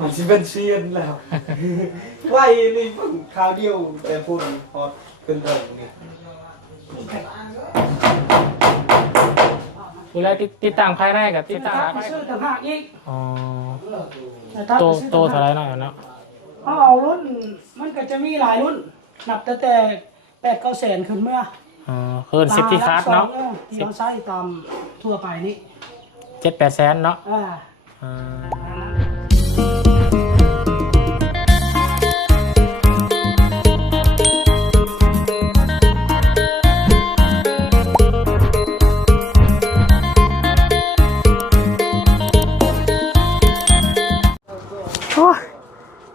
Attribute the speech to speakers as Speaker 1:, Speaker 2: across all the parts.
Speaker 1: มันสิเป็นเชียนแล้วไหวนี่เพิ่งคราวเดียวแต่พูดพอขึ้นเถิงนี่
Speaker 2: เวลาติดติดตั้งภายในกับติดตั้ง
Speaker 3: ไปซื้อต่างหากอีก
Speaker 2: อ๋อ
Speaker 3: นะครับ
Speaker 2: โต
Speaker 3: ไปซื้อ
Speaker 2: โต
Speaker 3: ต่าง
Speaker 2: เท่าไหร
Speaker 3: หาก
Speaker 2: หน่อยเนาะ
Speaker 3: เขาเอารุ่นมันก็จะมีหลายรุ่น นับตั้งแต่แปดเก้าแสนขึ้นเมื่อ
Speaker 2: อ๋อเคินสิบที่คัสเนาะ
Speaker 3: ออที่เราใช้ตามทั่วไปนี่
Speaker 2: เจ็ดแปดแสนเนาะ
Speaker 3: อ่า
Speaker 2: อ่า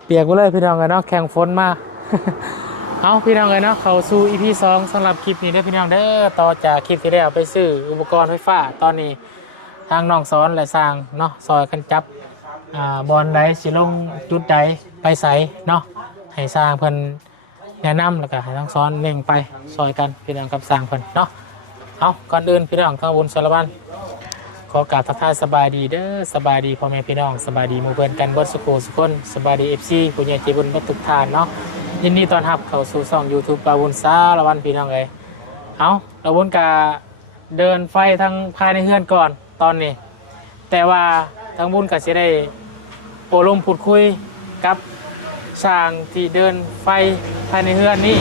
Speaker 2: เปียกไปเลยพี่น้องกันเนาะแข่งฝนมาเอาพี่น้องกันเนาะเขาสู่ EP สองสำหรับคลิปนี้เด้พี่น้องเด้อต่อจากคลิปที่แล้วไปซื้ออุปกรณ์ไฟฟ้าตอนนี้ทางน้องสอนและสร้างเนาะซอยกันจับอ่าบอลใดสิลงจุดใดไปใสเนาะให้สร้างเพิ่นแนะนำแล้วก็ให้ทั้งสอนเล่งไปซอยกันพี่น้องกับสร้างเพิ่นเนาะเอาก่อนอื่นพี่น้องทางบุญสารบัน ขอกราบทักทายสบายดีเด้อสบายดีพ่อแม่พี่น้องสบายดีหมู่เพื่อนกันเบิดสุโขสุคนสบายดีเอฟซีผู้ใหญ่ใจบุญเบัดทุกทานเนาะยินดีต้อนรับเข้าสู่ช่อง YouTube ปาบุญสารวันพี่น้องเอ้ยเอาเราวนกาเดินไฟทางภายในเฮือนก่อนตอนนี้ แต่ว่าทางบุญก็จะได้โอลมพูดคุยกับช่างที่เดินไฟภายในเฮือนนี่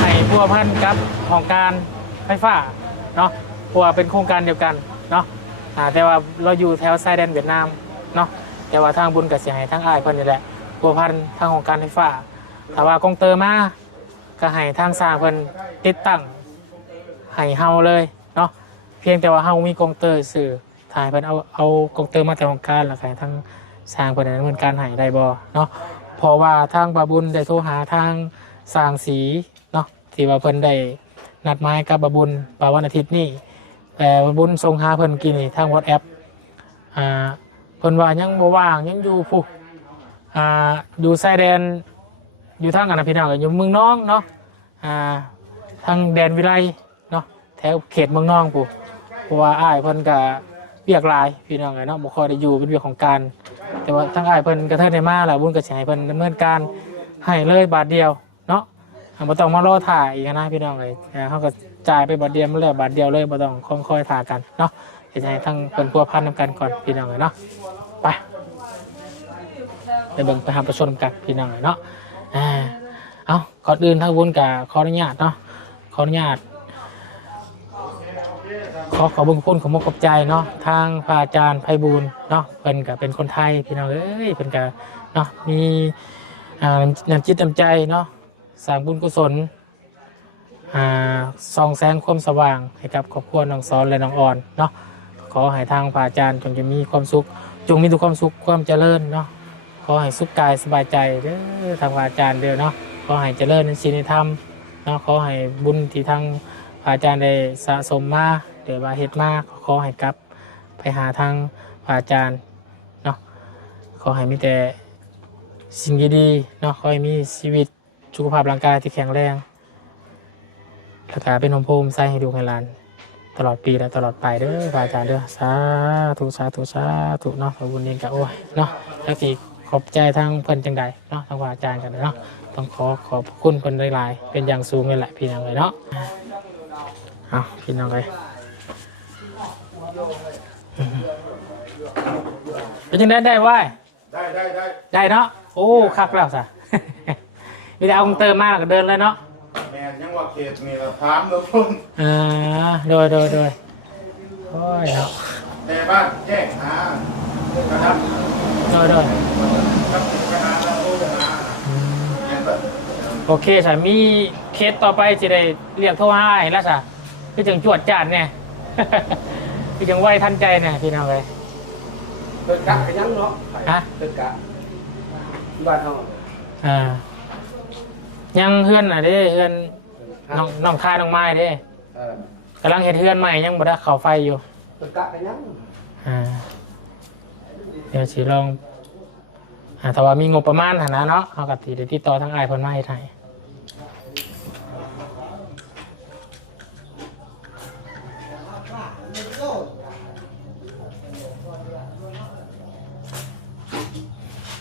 Speaker 2: ให้พัวพันกับของการไฟฟ้าเนาะเพราะว่าเป็นโครงการเดียวกันเนาะ อ่าแต่ว่าเราอยู่แถวชายแดนเวียดนามเนาะแต่ว่าทางบุญก็จะให้ทางอ้ายเพิ่นนี่แหละพัวพันทางของการไฟฟ้าถ้าว่ากองเตอร์มาก็ให้ทางสร้างเพิ่นติดตั้งให้เฮาเลยเนาะเพียงแต่ว่าเฮามีกองเตอร์สื่อถ่ายเพิ่นเอาเอากองเติมมาแต่ของการแล้วก็ให้ทั้งสร้างเพิ่นดำเนินการให้ได้บ่เนาะเพราะว่าทางบาบุญได้โทรหาทางสร้างสีเนาะที่ว่าเพิ่นได้นัดหมายกับบาบุญปาวันอาทิตย์นี้ แต่บุญส่งหาเพิ่นกินนี่ทาง WhatsApp อ่าเพิ่นว่ายังบ่ว่างยังอยู่ผู้อ่าอยู่ชายแดนอยู่ทางอันนะพี่น้องก็อยู่เมืองน้องเนาะอ่าทางแดนวิไลเนาะแถวเขตเมืองน้องผู้เพราะว่าอ้ายเพิ่นก็เวียกหลายพี่น้องไงเนาะบ่ค่อยได้อยู่เป็นเวียกของการ แต่ว่าทั้งอ้ายเพิ่นกระเทิดได้มาแล้วบุญก็สิให้เพิ่นดำเนินการให้เลยบาทเดียวเนาะอ่าบ่ต้องมารอถ่ายอีกนะพี่น้องเอ้ยอ่าเฮาก็ จ่ายไปบาทเดียวมันแล้วบาทเดียวเลยบ่ต้องค่อยๆถ่ากันเนาะเดี๋ยวจะให้ทั้งเพิ่นพัวพันนำกันก่อนพี่น้องเอ้ยเนาะไปไปเบิ่งไปหาประชมกันพี่น้องเอ้ยเนาะอ่าเอาก่อนอื่นทางบุญก็ขออนุญาตเนาะขออนุญาตขอขอบคุณขอมกขอบใจเนาะทางพระอาจารย์ไพบูลเนาะเพิ่นก็เป็นคนไทยพี่น้องเอ้ยเพิ่นก็เนาะมีน้ำจิตน้ำใจเนาะสร้างบุญกุศล ส่องแสงความสว่างให้กับครอบครัวน้องสอนและน้องอ่อนเนาะขอให้ทางพระอาจารย์จงจะมีความสุข จงมีทุกความสุขความเจริญเนาะขอให้สุขกายสบายใจเด้อทางพระอาจารย์เด้อเนาะขอให้เจริญในศีลธรรมเนาะขอให้บุญที่ทางพระอาจารย์ได้สะสมมาหรือว่าเฮ็ดมากขอให้กลับไปหาทางพระอาจารย์เนาะขอให้มีแต่สิ่งดีๆเนาะขอให้มีชีวิตสุขภาพร่างกายที่แข็งแรง แล้วก็เป็นหมโพมใส่ให้ดูให้หลาน ตลอดปีและตลอดไปเด้อพระอาจารย์เด้อสาธุสาธุสาธุเนาะขอบคุณเองกับโอ้ยเนาะแล้วที่ขอบใจทางเพิ่นจังใดเนาะทางพระอาจารย์กันเนาะต้องขอขอบคุณเพิ่นหลายๆเป็นอย่างสูงเลยแหละพี่น้องเลยเนาะเอาพี่น้องเลยเป็นยังไงได้ไหว
Speaker 4: ได้ได้ได้
Speaker 2: ได้เนาะโอ้คักแล้วสะมีแต่เอาของเติมมาแล้วก็เดินเลยเนาะ
Speaker 4: แมนยัง ว่าเขตนี่เราถามเราพุ่น
Speaker 2: อ่าโดยโดยโดยโอ้ยเนาะ
Speaker 4: แต่บ้านแจ้งหานะครับ
Speaker 2: โดยโดย
Speaker 4: ครับไปหาแล้วโอ้ไปหา
Speaker 2: อืม
Speaker 4: เนี่ยแบบ
Speaker 2: โอเคสามีเคสต่อไปจะได้เรียกโทรหาไอ้แล้วสะพี่จึงจวดจานเนี่ยพี่จึงไหวทันใจเนี่ยพี่น้องเลย
Speaker 1: เกิดกะกันยังเนาะ
Speaker 2: ฮะ
Speaker 1: เกิดกะบ้านเฮา
Speaker 2: อ่ายังเฮือนอะเด้เฮือน น้องน้องคายน้องไม้เด้
Speaker 1: เออกำ
Speaker 2: ลังเห็ดเฮือนใหม่ยังบ่ได้เข้าไฟอยู่
Speaker 1: เกิดกะกันยัง
Speaker 2: อ่าเดี๋ยวสิลองอ่าแต่ว่ามีงบประมาณหนนะเนาะเอากับติดติดต่อทางไอายเพิ่นมาให้ไทย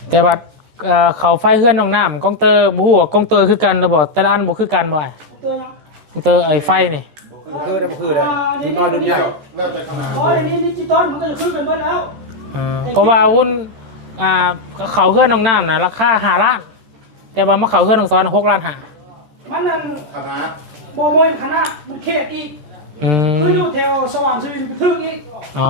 Speaker 2: แต่ว่าเอ่อเขาไฟเฮือนน้องน้ำกล้องเตอร์บ่ฮู้ว่ากล้องเตอร์คือกันหรือบ่แต่ละอันบ่คือกันบ่ไอ้
Speaker 3: ตัวนะ
Speaker 2: กล้องเตอร์ไอ้ไฟนี่
Speaker 1: บ่คือได้บ่คือได้
Speaker 3: อ่านี่
Speaker 1: น้อยดุนใหญ่
Speaker 4: แล้วแต่ขนาด
Speaker 3: โอ้ยนี่ดิจิตอลมันก็จะขึ้นกันหมดแล้ว
Speaker 2: อ่าเพราะว่าหุ้นอ่าเขาเฮือนน้องน้ำน่ะราคา5ล้าน แต่ว่ามาเขาเฮือนน้องซ้อน6ล้านห้า
Speaker 3: มันนั่น
Speaker 4: คณะ
Speaker 3: โบโมยคณะมันเขตอีก
Speaker 2: อืม
Speaker 3: คืออยู่แถวสว่างสวินทึกอีก
Speaker 2: อ๋อ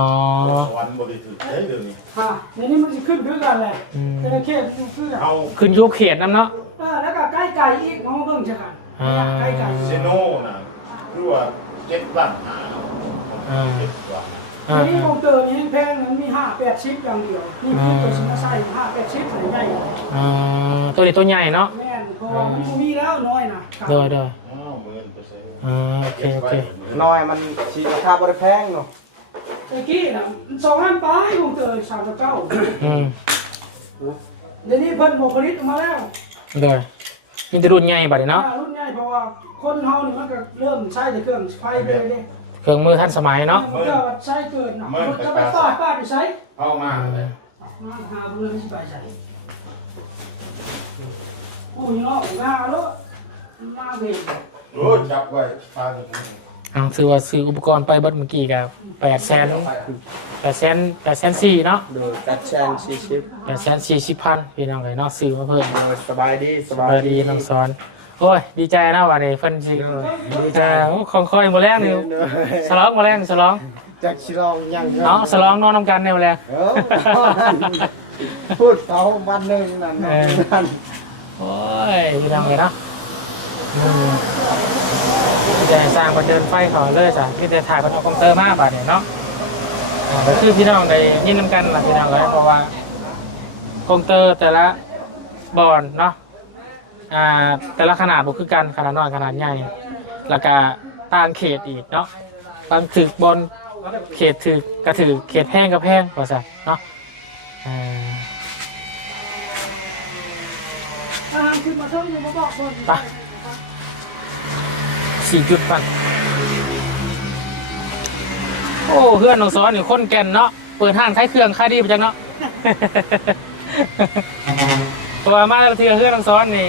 Speaker 4: สวรรค์บริสุทธิ์เฮ้ยเดี๋ยวนี้
Speaker 3: ฮะในนี้มันจะขึ้นคือกันแหละ
Speaker 2: อืม
Speaker 3: แต่ละเขตมันคือกัน
Speaker 4: เอา
Speaker 2: ขึ้นอยุคเขตน้ำเนาะ
Speaker 3: เออแล้วก็ใกล้ไก่อีกน้องเบิ่งใช่กัน
Speaker 2: อ่า
Speaker 3: ใกล้ไก่
Speaker 4: เซโน่น่ะคือว่าเจ็ดบ้านหา
Speaker 2: อ่า
Speaker 4: เจ็ดกว่า
Speaker 2: อ่า
Speaker 3: ทีนี้คอมเตอร์นี้แพงมันมีห้าแปดชิปอย่างเดียวนี่คือตัวชิมไส้ห้าแปดชิปไหนใหญ่
Speaker 2: อ่าตัวนี้ตัวใหญ่เนาะ
Speaker 3: แม่นเพราะว่ามันบ่มีแล้วน้อยนะ
Speaker 2: เด้อเด้อ
Speaker 4: อ้าวหมื่นเปอร์เซ็นต์
Speaker 2: อ่าโอเคโอเค
Speaker 1: น้อยมันสิราคาบ่ได้แพงเนาะ
Speaker 3: ตะกี้น่ะสองล้านปลายคอมเตอร์สามสิบเก้า
Speaker 2: อืม
Speaker 3: เดี๋ยวนี้เพิ่นบอกผลิตออกมาแล้ว
Speaker 2: เด้อมีแต่รุ่นใหญ่บัดนี้เนาะ
Speaker 3: อ่รุ่นใหญ่เพราะว่าคนเฮานี่มันก็เริ่มใช้แต่เครื่องไฟไปเลยเด้
Speaker 2: เครื่องมือทันสมัยเนาะ
Speaker 3: มันก็ใช้เกินเนาะมันจะไปฟาดฟาดไปใช้
Speaker 4: เข้ามาเลย
Speaker 3: มาหาเพื่อนสิไปใช้โอ้ยเนาะงาแล้วมาเวร
Speaker 4: โอ้จับไว้ฟาดถึง
Speaker 2: เอาซื้อว่าซื้ออุปกรณ์ไปเบิดเมื่อกี้กับแปดแสนแปดแสนแปดแสนสี่เนาะ
Speaker 1: โดยกัดแชน40
Speaker 2: แปดแสนสี่สิบพันพี่น้องเลยเนาะซื้อมาเพิ่ม
Speaker 1: โดยสบายดีส
Speaker 2: ส
Speaker 1: บา
Speaker 2: บายยดีน้องสอนโอ้ยดีใจนะวันนี้เพิ่นสิแต่ของคอยมาแรงนี่สลองมาแรงสลอง
Speaker 1: จักสิลองยัง
Speaker 2: เนาะสลองนอนนำกันในมาแรง
Speaker 1: เออพูดเขาวันหนึงนั่นนั่น
Speaker 2: โอ้ยพี่น้องเลยเนาะ อืมจะสร้างประเดินไฟเขาเลยจ้ะที่จะถ่ายเป็นคอมเตอร์มาบาเนี่ยเนาะอ่าก็คือพี่น้องได้ยินนำกันล่ะพี่น้องเลยเพราะว่าคอมเตอร์แต่ละบอลเนาะอ่าแต่ละขนาดบุคือกันขนาดน้อยขนาดใหญ่แล้วก็ต่างเขตอีกเนาะบางถือบอลเขตถือกระถือเขตแพงก็แพงกว่าซะเนาะอ่า
Speaker 3: ทหารขึ้นมาเท่าอยู่มาบอกคน
Speaker 2: ไป สี่จุดปันโอ้เพื่อนน้องซ้อนอยู่คนแก่นเนาะเปิดห้างขายเครื่องขายดีไปจังเนาะเพราะว่ามาเทือเพื่อนน้องซ้อนนี่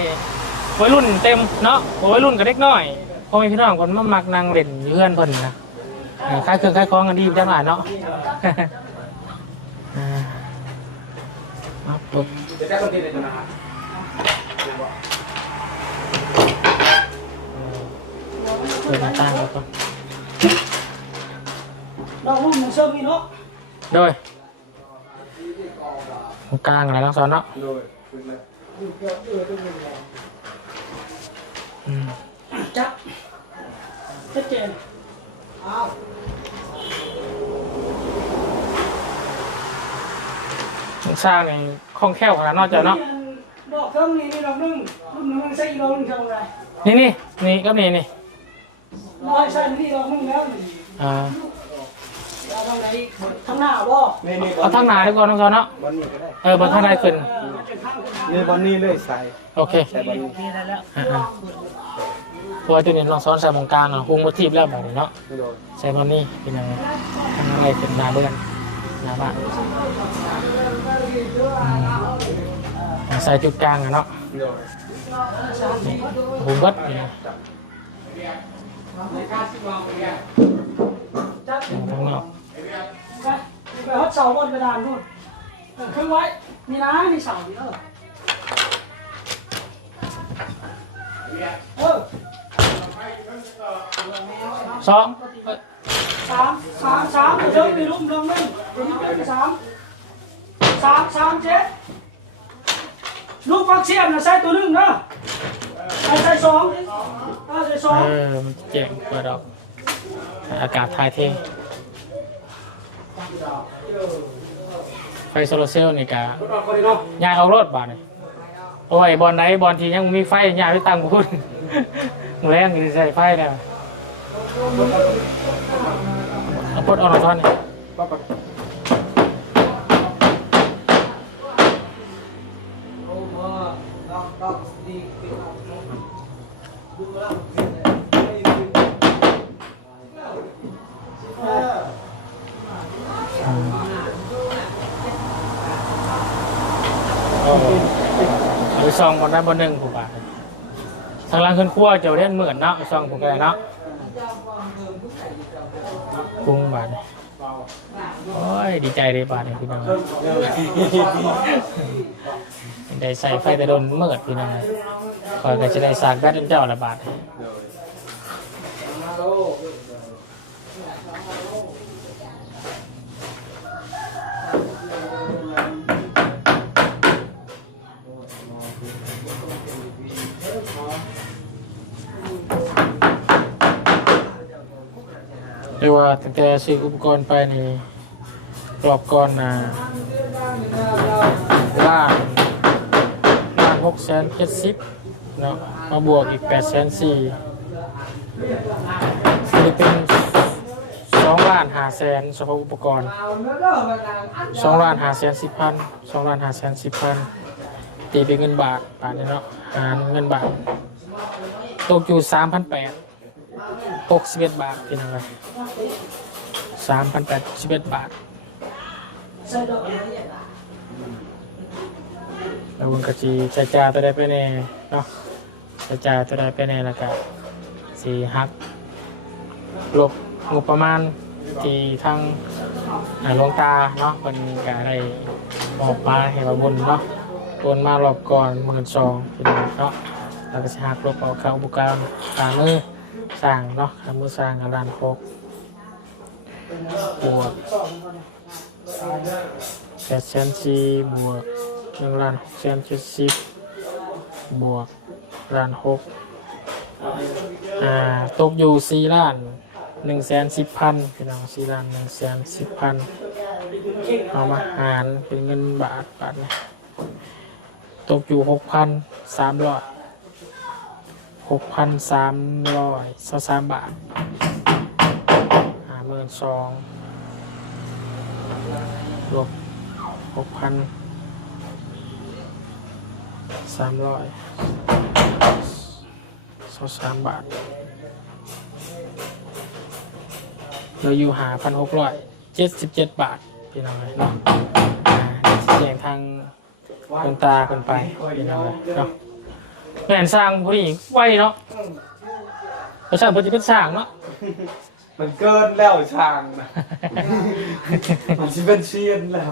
Speaker 2: วัยรุ่นเต็มเนาะวัยรุ่นกับเด็กน้อยพ่อแม่พี่น้องคนมามักนางเล่นอยู่เพื่อนเพิ่นนะเออขายเครื่องขายของกันดีไปจังหลายเนาะอ่าเอาปุ๊บ
Speaker 1: จะได้คนที่เลยนะครับ
Speaker 2: เปิดหน้าต่างแล้วก่อน
Speaker 3: ดอกรุ่มมันเชิงนี่เนาะ
Speaker 2: โดยตรงกลางอะไรน้องสอนเนาะอืม
Speaker 3: จับชัดเจน
Speaker 2: โครงสร้างในคล่องแคล่วขนาดนอกจากเนาะ
Speaker 3: ดอกเครื่องนี้นี่ดอกหนึงรุ่นหนึงใส่อีกดอกหนึงเท่าไร
Speaker 2: นี่นี่นี่ก็นี่นี่
Speaker 3: ร้อยใส่นี่ดอกหนึงแล้วนี่
Speaker 2: อ่า
Speaker 3: เอาทางไหนทางหน้าบ่
Speaker 1: นี่นี่
Speaker 2: เอาทางหนาดีกว่าน้องสอนเนาะ
Speaker 1: วันนี้ก็ได้
Speaker 2: เออบนทางใดขึ้น
Speaker 3: เออมันจะข้างขึ้นทาง
Speaker 1: นี่วันนี้เลยใส่
Speaker 2: โอเค
Speaker 1: ใส่วันนี้
Speaker 3: นี่ได้แล้ว
Speaker 2: อ่าๆเพราะว่าตัวนี้น้องสอนใส่ตรงกลางอะหุงมาทีบแล้วแบบนี้เนาะ
Speaker 1: โดย
Speaker 2: ใส่บอลนี่เป็นยังไงทางอะไรขึ้นมาเบื่อนหน้าบ้านอืมใส่จุดกลางอะเนาะ
Speaker 1: โดย
Speaker 2: หุงเบัดนี่
Speaker 3: จับ
Speaker 2: ข้างนอก
Speaker 3: ไปไปฮอดเสาบนกระดานนู่นเออเครื่องไว้ มีนะมีเสาอยู่เอเอ
Speaker 2: สอง
Speaker 3: สามสามสามเดี๋ยวมีรุ่มลงนึงเดี๋ยวนี้เป็นสามสามสามเจ็ดลูกฟักเสียมนะใส่ตัวหนึงนะ ใส่ใส่สองอ่าใส่สอง
Speaker 2: เออมันเจ๋งเปิดออก อากาศถ่ายเทไฟโซลาร์เซลล์นี่กะ
Speaker 3: รถออกคนนี้เนาะ
Speaker 2: ย้ายเอารถบาทนี่โอ้ยบอลไหนบอลที่ยังมีไฟย้ายไปตั้งพุ่นมือแรงก็สิใส่ไฟแล้วเอาพดเอาหน่อยท่อนนี่ อาไปซองบนได้บนหนึ่งผมบาททางล่างขึ้นครัวเจ้าเล่นเหมือนเนาะซองผูก็ได้เนาะปรุงบาทนี่โอ้ยดีใจเลยบาทนี่พี่น้องได้ใส่ไฟแต่โดนเมิดพี่น้องคอยก็จะได้สากแบตเจ้าละบาท เรียกว่าตั้งแต่ซื้ออุปกรณ์ไปนี่รอบก่อนนะล้านล้านหกแสนเจ็ดสิบเนาะมาบวกอีกแปดแสนสี่จะเป็นสองล้านห้าแสนเฉพาะอุปกรณ์สองล้านห้าแสนสิบพันสองล้านห้าแสนสิบพันตีเป็นเงินบาทบาทนี่เนาะหารเงินบาทตกอยู่สามพันแปดหกสิบเอ็ดบาทเป็นยังไง สามพันแปดสิบเอ็ดบาทแล้วมันก็จีจ่าจ่าตัวใดไปแน่เนาะจ่าจ่าตัวใดไปแน่แล้วก็สี่หักลบงบประมาณที่ทางหลวงตาเนาะเป็นการได้ออกมาเห็นว่าบนเนาะโอนมารอบก่อนหมื่นสองเป็นเนาะแล้วก็สิหักลบเอาเข้าอุปกรณ์ตามือสร้างเนาะขามือสร้างอาดานโคก บวกแปดแสนสี่บวกหนึ่งล้านหกแสนเจ็ดสิบบวกล้านหกอ่าตกอยู่สี่ล้านหนึ่งแสนสิบพันพี่น้องสี่ล้านหนึ่งแสนสิบพันเอามาหารเป็นเงินบาทบาทนะตกอยู่หกพันสามร้อยหกพันสามร้อยสสามบาท หมื่นสองรวมหกพันสามร้อยสองสามบาทเราอยู่หาพันหกร้อยเจ็ดสิบเจ็ดบาทพี่น้องเลยเนาะอ่าเสียงทางคนตาคนไปพี่น้องเลยเนาะแม่นสร้างผู้หญิงไวเนาะประชาชนจะเป็นสร้างเนาะ
Speaker 1: มันเกินแล้วช่างนะมันสิเป็นเชียนแล้ว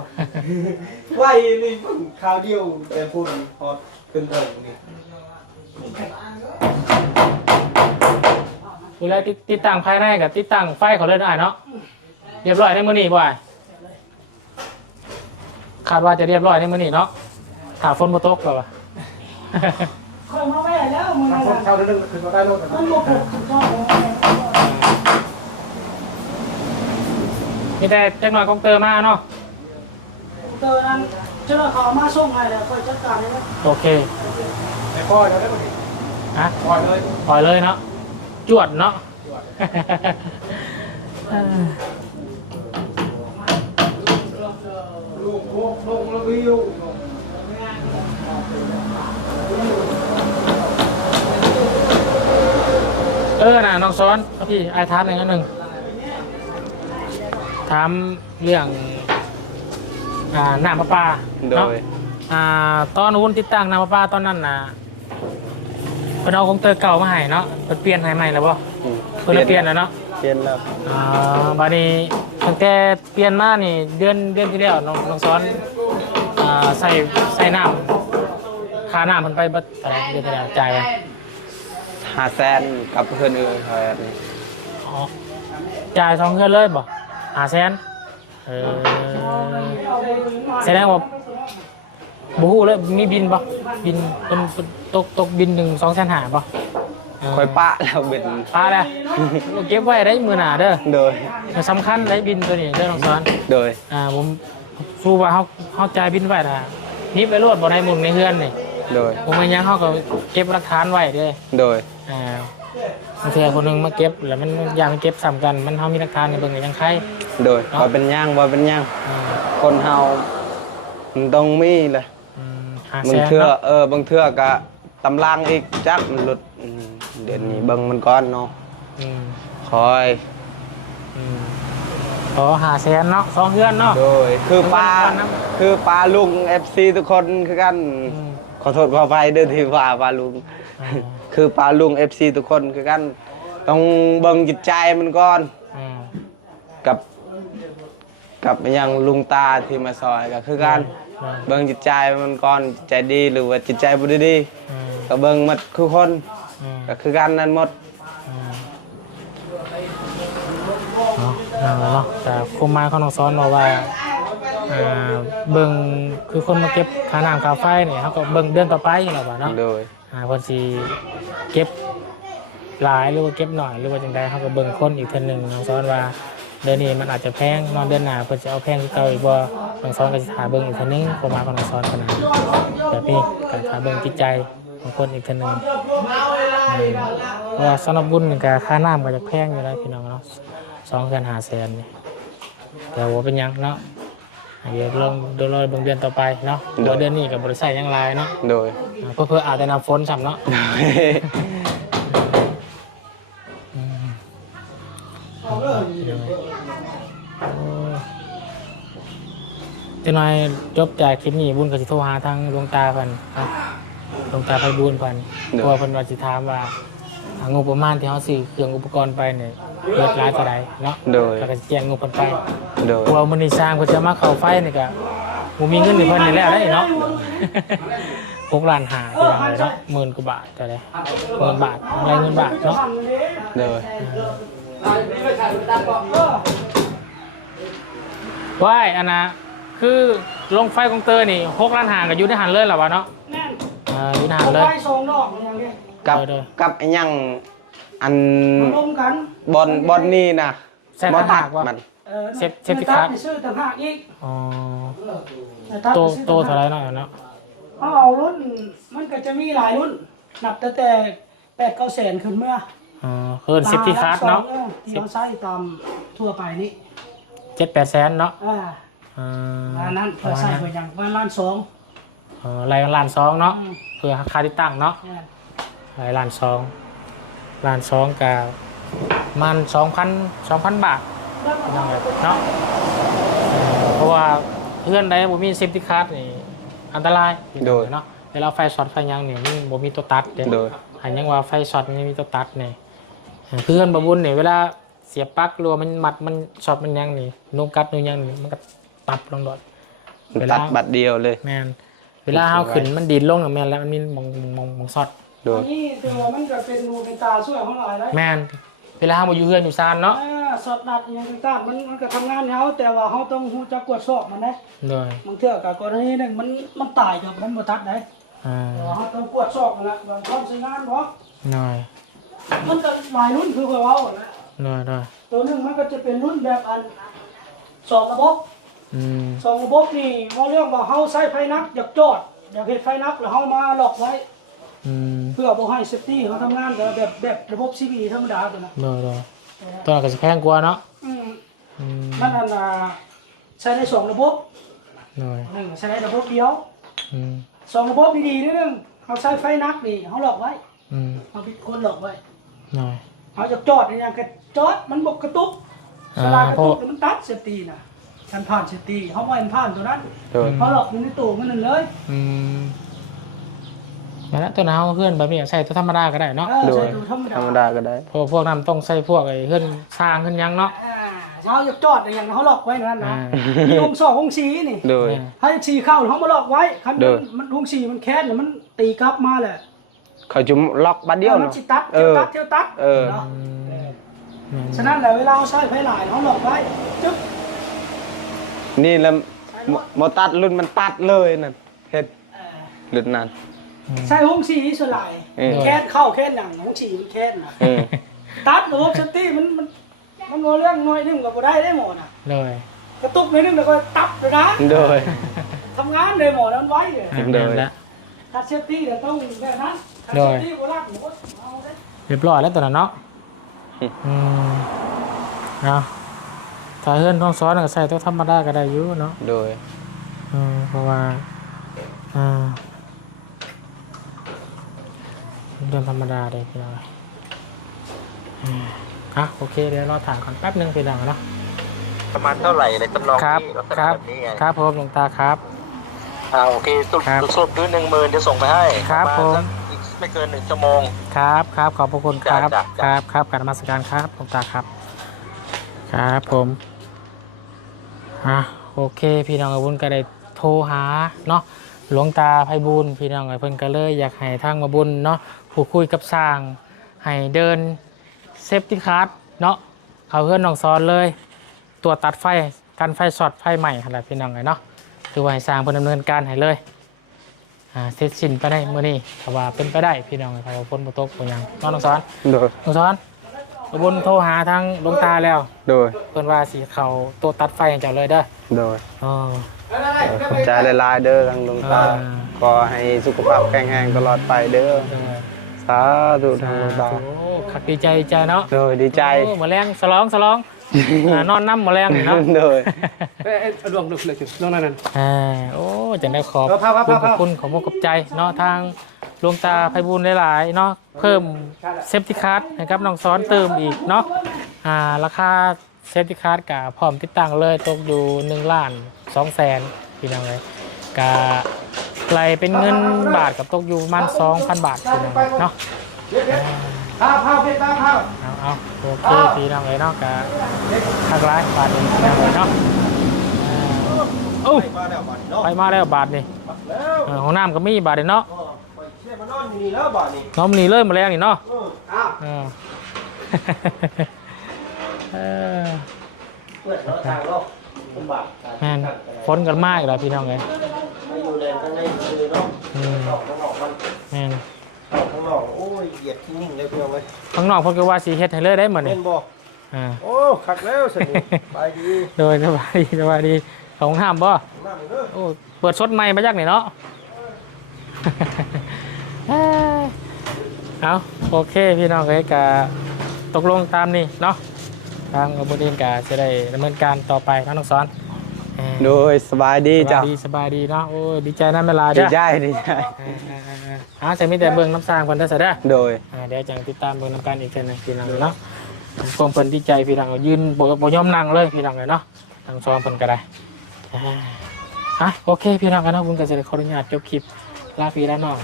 Speaker 1: ไหวนี่เพิ่งคราวเดียวแต่พุ่นฮอดขึ้นเถิงนี่
Speaker 2: ดูแลติดติดตั้งภายในกับติดตั้งไฟเขาเลยได้เนาะเรียบร้อยในมือนี้บ่ายคาดว่าจะเรียบร้อยในมือนี้เนาะถ้าฝนมาตกแล้ววะ
Speaker 3: ค่อยมาแม่แล้วมึง
Speaker 1: ถ้า
Speaker 3: นะ
Speaker 1: คนเข้าได้นึงคือก็ได้รถ
Speaker 3: มันบ่ปลุกคือชอบ
Speaker 2: มีแต่จักหน่อยคงเตอร์มาเนาะ
Speaker 3: เตอนั้นเจ้าเขามาส่งให้แล้วค่อยจัดการเลยนะ
Speaker 2: โอเค
Speaker 1: ไอ้พ่อยเราได้บ่ดิ
Speaker 2: ฮะ
Speaker 1: พ่อยเลย
Speaker 2: ปล่อยเลยเนาะจวดเนาะ
Speaker 1: ลูกลูกลงแล้ววิว
Speaker 2: เออน่ะน้องซ้อนเอาพี่ไอ้ถามหนึ่งอันหนึ่ง ถามเรื่องอ่าน้ำประปา
Speaker 5: โด
Speaker 2: เนาะ
Speaker 5: ย
Speaker 2: อ่าตอนวุ้นติดตั้งน้ำประปาตอนนั้นนะเพิ่นเอาคอมเตอร์เก่ามาให้เนาะเพิ่นเปลี่ยนให้ใหม่แล้วบ่เพิ่นเลยเปลี่ยนแล้วเนาะ
Speaker 5: เปลี่ยนแล้ว
Speaker 2: อ่าบัดนี้ตั้งแต่เปลี่ยนมานี่เดือนเดือนที่แล้วน้องน้องซ้อนอ่าใส่ใส่น้ำค่าน้ำเพิ่นไปบัดอะไรเดือนที่แล้วจ่ายอะ
Speaker 5: หาแซนกับเพื่อนอื่นคอย
Speaker 2: อ๋อจ่ายสองเดือนเลยบ่ หาแสนเออแสดงว่าบฮูเลยมีบินบ่บินเป็นเป็นตกตกบินหนึ่งสองแสนหาบ่เค
Speaker 5: อยปะแล้วเป็น
Speaker 2: ปลาแล้วเก็บไว้ได้มือหนาเด้อ
Speaker 5: โดย
Speaker 2: สำคัญได้บินตัวนี้เด้อน้องซ้อน
Speaker 5: โดย
Speaker 2: อ่าผมสู้ว่าเขาเขาจ่ายบินไว้นะนี่ไปรวดบ่ในหมุนในเฮือนนี่
Speaker 5: โดย
Speaker 2: ผมมันยังเขาก็เก็บหลักฐานไว้เด้อ
Speaker 5: โดย
Speaker 2: อ่า บางทีคนหนึงมาเก็บแล้วมันอยางเก็บซ้ำกัน มันเขามีหลักฐานในเบิ่งก็ยังใคร
Speaker 5: โดยว่าเป็นย่างว่าเป็นย่าง
Speaker 2: อ่า
Speaker 5: คนเฮามันต้องมีเลย
Speaker 2: อืมหา
Speaker 5: บา
Speaker 2: แส
Speaker 5: ง
Speaker 2: น
Speaker 5: เทื่อ
Speaker 2: เนาะ
Speaker 5: เออบางเทื่อกะตำรางอีกจักมันหลุดอืมเดี๋ยวนี้เบิ่งมันก่อนเนาะ
Speaker 2: อืม
Speaker 5: คอย
Speaker 2: อืมเพอหาแสนเนาะสองเฮือนเนาะ
Speaker 5: โดยคือปลา
Speaker 2: น้
Speaker 5: คือปลาลุง FC ทุกคนคือกัน
Speaker 2: อืม
Speaker 5: ขอโทษขออภัยเด้อที่ว่าปลาลุง
Speaker 2: อ่า
Speaker 5: คือปลาลุง FC ทุกคนคือกัน ต้องเบิ่งจิตใจมันก่อน
Speaker 2: อืม
Speaker 5: กับ กับอยังลุงตาที่มาซอยก็คือกัน
Speaker 2: อืม
Speaker 5: เบิ่งจิตใจมันก่อนจิตใจดีหรือว่าจิตใจบ่ดี
Speaker 2: อืม
Speaker 5: ๆก็เบิ่งหมดคือคน
Speaker 2: อืม
Speaker 5: ก็คือกันนั่นหมด
Speaker 2: อืมเนาะนั่นแหละเนาะแต่คุมไม้ของน้องซ้อนบอกว่าอ่าเบิ่งคือคนมาเก็บค่าน้ำค่าไฟเนี่ยเขาก็เบิ่งเดือนต่อไปอยู่แล้วว่าเนาะ
Speaker 5: โดย
Speaker 2: อ่าคนสีเก็บหลายหรือว่าเก็บหน่อยหรือว่าจังใดเขาก็เบิ่งคนอีกเทื่อหนึงน้องซ้อนว่าเดือนนี้มันอาจจะแพงนอนเดือนหน้าเพิ่นจะเอาแพงคือเก่าอีกบ่น้องซ้อนก็สิหาเบิ่งอีกเทื่อนึงประมาณของน้องซ้อนขนาดแบบนี้ก็หาเบิ่งจิตใจของคนอีกเทื่อนึงว่าสำหรับบุญนี่ก็ค่าน้ำก็จะแพงอยู่แล้วพี่น้องเนาะสองเดือนหาแสนนี่แต่ว่าเป็นยังเนาะ เดี๋ยวลองเดี๋ยวรอเบิ่งเดือนต่อไปเนาะเดี๋ยวเดือนนี้กับบริษัทยังหลายเนาะ
Speaker 5: โดย
Speaker 2: อ่าเพื่อเพื่ออาจจะนำฝนซ้ำเนาะอืมเอาเดี๋ยวโอ้ยเจะหน่อยจบจากคลิปนี้บุญก็สิโทรหาทางดวงตาเพิ่นครับดวงตาไฟบุญเพิ่นเพราะว่าเพิ่นว่าสิถามว่าอ่างบประมาณที่เขาซื้อเครื่องอุปกรณ์ไปเนี่ย เปิดร้านเท่าไหรเนาะ
Speaker 5: โดย
Speaker 2: แล้วก็แจ้งงบเพิ่นไป
Speaker 5: โดย
Speaker 2: พวกมันนี่สร้างเพิ่นจะมาเข้าไฟนี่ก็บ่มีเงินให้เพิ่นนี่แหละได้เนาะหกล้านหาที่ว่าเลยเนาะหมื่นกว่าบาทแต่ละหมื่นบาทอะไรเงินบาทเนาะ
Speaker 5: โดย
Speaker 2: ว้ายอันนะคือลงไฟของเตอร์นี่หกล้านหาก็อยู่ในหันเลยเหรอวะเนาะ
Speaker 3: แน่น
Speaker 2: อ่าอยู่ในหัน
Speaker 3: เอา
Speaker 2: เลย
Speaker 3: ไปสองดอกอย่างนี้
Speaker 5: กับ
Speaker 2: โดย
Speaker 5: กับไอ้หยัง อัน
Speaker 3: มาลงกัน
Speaker 5: บอลบอลนี่นะ
Speaker 2: แซ่บ
Speaker 5: บ่ตั
Speaker 2: มาก
Speaker 5: ด
Speaker 2: ว่ะ
Speaker 5: มัน
Speaker 3: เออ
Speaker 2: เซฟเซฟตี้คัท
Speaker 3: ในซื้อต่างหากอีก
Speaker 2: อ๋อ
Speaker 3: ในตัด
Speaker 2: โต
Speaker 3: ไปซื้อ
Speaker 2: โต
Speaker 3: ต่าง
Speaker 2: เท่าไหร
Speaker 3: หาก
Speaker 2: เนาะเนาะ
Speaker 3: เขาเอารุ่นมันก็จะมีหลายรุ่น นับตั้งแต่แปดเก้าแสนขึ้นเมื่อ
Speaker 2: อ๋อเคินซิตี้คัสเนาะ
Speaker 3: ออที่เขาใช้ตามทั่วไปนี่
Speaker 2: เจ็ดแปดแสนเนาะ
Speaker 3: อ่า
Speaker 2: อ่า
Speaker 3: อันนั้น
Speaker 2: ป
Speaker 3: เพื่อ
Speaker 2: ระมาณ
Speaker 3: ใส่
Speaker 2: นั้น
Speaker 3: ไปอย่างว่าล้านสอง
Speaker 2: เออรายล้านสองเนาะ
Speaker 3: อืม
Speaker 2: เพื่อค่าที่ตั้งเนาะ
Speaker 3: แน่น
Speaker 2: รายล้านสอง ล้านสองกับมันสองพันสองพันบาทพี่น้องเอ้ยเนาะเออเพราะว่าเพื่อนใดบ่มีเซฟตี้คัสนี่อันตรายพี่น้องเอ้ยเนาะเวลาไฟช็อตไฟหยังนี่มันบ่มีตัวตัดเด้
Speaker 5: โดย
Speaker 2: อันยังว่าไฟช็อตมันมีตัวตัดนี่เออเพื่อนบ่บุญนี่เวลาเสียบปลั๊กรัวมันมัดมันช็อตมันยังนี่นุ่กัดนุ่ยังนี่มันก็ตับลงโดดเวลา
Speaker 5: ตัดบัตรเดียวเลย
Speaker 2: แมนเวลาเอาขึ้นมันดีดลงอะแมนแล้วมันมีมองมองมองซอ ด
Speaker 5: โด
Speaker 3: อั
Speaker 5: ย
Speaker 3: นนี้ถือว่ามันก็เป็นหูเป็นตาช่วยของหลายแล้ว
Speaker 2: แมนเวลาเราอยู่เฮือนอยู่ซานเนาะ
Speaker 3: อ่าสดนัดอหย่างต่างๆมันมันก็ทำงานเขาแต่ว่าเขาต้องหูจักกวดสอบมันนะ
Speaker 2: โดย
Speaker 3: บางเทื่อกับกรณีหนึ่งมันมันตายกับมันบ่ทัดได้
Speaker 2: อ่า
Speaker 3: แต่ว่าเขาต้องกวดสอบมันละบางความใช้งานเนาะ
Speaker 2: หน่อย
Speaker 3: มันก็หลายรุ่นคือว่าเว้านะ
Speaker 2: หน่อยหน่อย
Speaker 3: ตัวหนึงมันก็จะเป็นรุ่นแบบอันสองระบบ
Speaker 2: อืม
Speaker 3: สองระบบนี่ว่าเรื่องว่าเฮาใช้ไฟนักอยากจอดอยากเฮ็ดไฟนักแล้วเฮามาล็อกไว้
Speaker 2: อืม
Speaker 3: เพื่อบ่ให้เซฟตี้เขาทำงานแต่แบบแบบระบบ CB ธรรมดาตัวนะ
Speaker 2: หน่อยหน่อยตัวนั้นก็จะแพงกว่าเนาะ
Speaker 3: อืม
Speaker 2: อืม
Speaker 3: มันอันน่ะใช้ได้สองระบบ
Speaker 2: หน่อย
Speaker 3: หนึ่งใช้ได้ระบบเดียว
Speaker 2: อืม
Speaker 3: สองระบบดีๆนิดนึงเขาใช้ไฟนักนี่เขาหลอกไว้
Speaker 2: อืม
Speaker 3: เขาพิดคนหลอกไว้
Speaker 2: หน่อย
Speaker 3: เขาจะจอดในอย่างกระจอดมันบกกระตุก
Speaker 2: อ่า
Speaker 3: เวลากระตุก
Speaker 2: เพราะ
Speaker 3: เดี๋ยวมันตัดเซฟตี้นะฉันผ่านเซฟตี้เขาไม่เห็นผ่านตัวนั้น
Speaker 5: โดย
Speaker 3: เขาหลอกอยู่ในตู้มันนั่นเลย
Speaker 2: อืม แม่นละตัวนั้นเอาเพื่อนแบบนี้ใส่ตัวธรรมดาก็ได้เนาะ
Speaker 3: เออ
Speaker 5: โดย
Speaker 3: ใช้ตู้ธรรม
Speaker 5: ธรรม
Speaker 3: ดา
Speaker 5: ดาก็ได้
Speaker 2: เพราะพวกนั้นต้องใส่พวกไอ้เพื่อนสร้างขึ้นยังเนาะ
Speaker 3: อ่าเขาจะจอดในอย่างเขาหลอกไว้นั่น
Speaker 2: อ่า
Speaker 3: นะมีองศอกองสีนี่
Speaker 5: โดย
Speaker 3: ให้สีเข้าเขามาหลอกไว้คัน
Speaker 5: เด้
Speaker 3: มั
Speaker 5: อ
Speaker 3: นมันองสีมันแค้นหรือมันตีกลับมาแหละ
Speaker 5: เขาจะล็อกบัตรเดียว
Speaker 3: มั
Speaker 5: เนาะ
Speaker 3: สิตัด
Speaker 5: เอ
Speaker 3: เที่ยว
Speaker 5: อ
Speaker 3: ตัดเที่ยวตัด
Speaker 5: เออ
Speaker 3: นาะ
Speaker 2: อืม
Speaker 3: ฉะนั้นแหละเวลาเราใช้ไฟหลายเขาหลอกไว้จึ๊บ
Speaker 5: นี่แล้ว
Speaker 3: ใช้
Speaker 5: ม
Speaker 3: รถ
Speaker 6: Ờ.
Speaker 5: มตัดรุ่นมันตัดเลยนั่นเฮ็ด
Speaker 3: เออ
Speaker 5: รุ่นนั้น
Speaker 3: ใช่ห้องสีส่วนหลาย
Speaker 5: เออ
Speaker 3: แค้นเข้าแค้นหนังห้องสีมันแค้นนะ
Speaker 5: เออ
Speaker 3: ตัดระบบสตี้มันมันมันว่าเรื่องน้อยนึงก็บ่ได้ได้หมดน่ะ
Speaker 2: เลย
Speaker 3: กระตุกน้อยนึงแล้วก็ตับเลยนะ
Speaker 5: โดย
Speaker 3: ทำงานเลยหมอนั้นไว้เลย
Speaker 2: อ่า
Speaker 5: เดิน
Speaker 2: แม่นละ
Speaker 3: ถ้าเซฟตี้เดี๋ยวต้องแบบนั้นถ้า
Speaker 2: โด
Speaker 3: เซ
Speaker 2: ย
Speaker 3: ฟตี้บ่รักหนูก็เอาได้
Speaker 2: เรียบร้อยแล้วตัวนั้นเนาะ
Speaker 5: อืม
Speaker 2: อืมเนาะถ้าเฮือนท้องซ้อนก็ใส่ตัวธรรมดาก็ได้อยู่เนาะ
Speaker 5: โดย
Speaker 2: อืมเพราะว่าอ่า เรื่องธรรมดาเลยพี่น้องอืมอะโอเคเดี๋ยวรอถ่ายก่อนแป๊บหนึงไปดังเนาะ
Speaker 7: ประมาณเท่าไหร่อะไรตำนอง
Speaker 2: ครับ
Speaker 7: นี้ลักษ
Speaker 2: ค
Speaker 7: ณะ
Speaker 2: รับ
Speaker 7: แบบนี้ไง
Speaker 2: ครับผมหลวงตาครับ
Speaker 7: อ่าโอเคสุด
Speaker 2: ครับ
Speaker 7: สุดคือหนึ่งหมื่นจะส่งไปให้
Speaker 2: ครับ
Speaker 7: ปะาณ
Speaker 2: ผม
Speaker 7: สักอีกไม่เกินหนึ่งชั่วโมง
Speaker 2: ครับครับขอบพระคุณครับ
Speaker 7: จ้ะ
Speaker 2: ค
Speaker 7: จ้ะ
Speaker 2: รับครับการนมัสการครับหลวงตาครับ ครับผมอะโอเค พี่น้องอาวุธก็ได้โทรหาเนาะหลวงตาไพบูลย์พี่น้องไอ้เพิ่นก็เลยอยากให้ทางมาบุญเนาะ ผู้คุยกับสร้างให้เดินเซฟตี้คาร์ดเนาะเขาเพื่อนน้องซ้อนเลย ตัวตัดไฟกันไฟช็อตไฟใหม่อะไรพี่น้องไงเนาะคือว่าให้สร้างเพิ่นดำเนินการให้เลยอ่าเสร็จสิ้นไปได้มื้อนี้ถ้าว่าเป็นไปได้พี่น้องถ้าว่าฝนบ่ตกบ่หยังเนาะน้องซ้อน
Speaker 5: โดย
Speaker 2: น้องซ้อนมาบุญโทรหาทางหลวงตาแล้ว
Speaker 5: โดย
Speaker 2: เพิ่นว่าสิเขาตัวตัดไฟให้เจ้าเลยเด้อ
Speaker 5: โดย
Speaker 2: อ๋อ
Speaker 5: ขอบใจหลายๆเด้อทางหลวงตา
Speaker 2: อ่า
Speaker 5: ขอให้สุขภาพแข็งแรงตลอดไปเด้อ
Speaker 2: เออ
Speaker 5: สาธุทางหลวงตา
Speaker 2: โอ้คักดีใจดีใจเนาะ
Speaker 5: โดยดีใจ
Speaker 2: โอ้หมาแรงสลองสลองอ่านอนน้ำหมาแรงนี่เนาะ
Speaker 5: โดย
Speaker 3: เอ้ยรวมรวมเลยรวมนั่น
Speaker 2: อ่าโอ้จังได้ขอบ
Speaker 3: เอาพาพา
Speaker 2: คุณ
Speaker 3: พา
Speaker 2: ขอบคุณของมุกกับใจเนาะทางหลวงตาไพบูลย์หลายๆเนาะเพิ่มเซฟตี้คาร์ดนะครับน้องซ้อนเติมอีกเนาะอ่าราคาเซฟตี้คาร์ดกับพร้อมติดตั้งเลยตกอยู่1ล้าน2แสนพี่น้องเลย กะไกลเป็นเงินบาทกับตกอยู่ประมาณ2,000 บาทพี่น้องเนาะ
Speaker 3: พาพาเพชรพาพา
Speaker 2: เอาเอาโอเคพี่น้องเลยเนาะกะทักร้ายบาทหนึงพี่น้องเลยเนาะอ่าโอ้
Speaker 1: มาแล้วบัดเนาะ
Speaker 2: ไปมาแล้วบาทนี่
Speaker 1: แล้ว
Speaker 2: เออห้องน้ำก็มีบาทเดียวเนาะ
Speaker 1: อ๋อไปเชี่ยมานอนอยู่นี่แล้วบัดนี้
Speaker 2: น้องมันนี่เริ่มมาแรงนี่เนาะ
Speaker 1: เอออ้าว
Speaker 2: เออเออ
Speaker 1: เพื่อนเราทางโลกลำบากการ
Speaker 2: แม่น ฝนกันมากแล้วพี่น้องเลย
Speaker 1: ไปอยู่แดนข้างในคือเนาะ
Speaker 2: อืม
Speaker 1: ออกข้างนอกมัน
Speaker 2: แม่น
Speaker 1: ออกข้างนอกโอ้ยเหยียดที่นิ่งเลยเพื่อนเว้ย
Speaker 2: ข้างนอกเพิ่นก็ว่าสีเฮ็ดให้เลยได้หมด
Speaker 1: เล่
Speaker 2: นี่
Speaker 1: นบ่
Speaker 2: อ่า
Speaker 1: โอ้คักแล้วสนุกไปดี
Speaker 2: โดยสบายดีสบายดีของห้ามบ่
Speaker 1: นั่งเด้อ
Speaker 2: โอ้เปิดชดใหม่มาจากไหนเนาะ เอาโอเคพี่น้องเอ้ยกะตกลงตามนี้เนาะทางอบดินกะจะได้ดำเนินการต่อไปเนาะน้องสอนเอ่อ
Speaker 5: โดยสบายดี
Speaker 2: ส
Speaker 5: จ้ะ
Speaker 2: บายดีสบายดีเนาะโอ้ยดีใจนะเวลา
Speaker 5: ดี
Speaker 2: เด้อ
Speaker 5: ใจดีใจ
Speaker 2: เออเออเออเอออ่าจะมีแต่เบิ่งน้ำสร้างเพิ่นได้อซะเด้อ
Speaker 5: โดย
Speaker 2: อ่าเดี๋ยวจังติดตามเบิ่งน้ำกันอีกเทื่อหนึงพี่น้องเนาะความเพิ่นดีใจพี่น้องยืนบ่บ่ยอมนั่งเลยพี่น้องเลยเนาะทางซ้อมเพิ่นก็ได้อ่าอะโอเคพี่น้องกันเนาะผมก็จะได้ขออนุญาตจบคลิปลาพี่ลาน้อง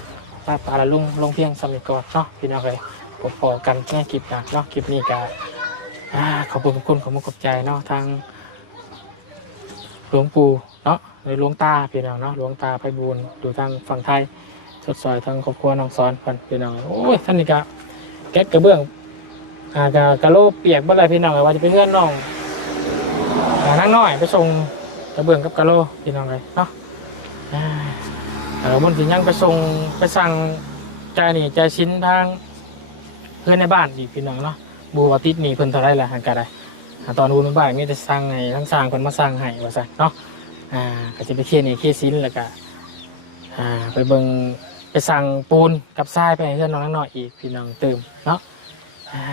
Speaker 2: ลาปลาละลุงลงเพียงสำเร็จก่อนเนาะพี่น้องเลยพบพอกันในคลิปหน้าเนาะคลิปนี้ก็อ่าขอบคุณขอบคุณขอบคุณขอบใจเนาะทาง หลวงปู่เนาะหรือหลวงตาพี่น้องเนาะหลวงตาไพบูลอยู่ทางฝั่งไทยสดสอยทางครอบครัวน้องซ้อนเพิ่นพี่น้องโอ้ยท่านนี่ก็แก๊กกระเบื้องอ่ากะกะโลเปียกบ่เลยพี่น้องว่าจะไปเพื่อนน้องนั่งน้อยไปส่งกระเบื้องกับกะโลพี่น้องเลยเนาะเออมันสิยังไปส่งไปสั่งใจนี่ใจชิ้นทางเพื่อนในบ้านอีกพี่น้องเนาะบูวาติดนี่เพิ่นเท่าไรล่ะหันกะได้ อ่าตอนนู้นบ้านมีแต่สั่งให้ทั้งสั่งเพิ่นมาสั่งให้ว่าซั่นเนาะอ่าก็จะไปเคลียร์นี่เคลียร์สินแล้วก็อ่าไปเบิงไปสั่งปูนกับทรายไปให้เพื่อนน้องน้อยอีกพี่น้องเติมเนาะอ่า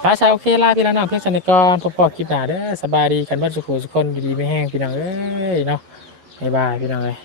Speaker 2: ไปใช่โอเคลาพี่แล้วน้องเพื่อนสนิทก่อนพบปอคลิปหน้าเด้อสบายดีกันบ้านสุขุสุขคนอยู่ดีไม่แห้งพี่น้องเอ้ยเนาะบ๊ายบายพี่น้องเอ้ย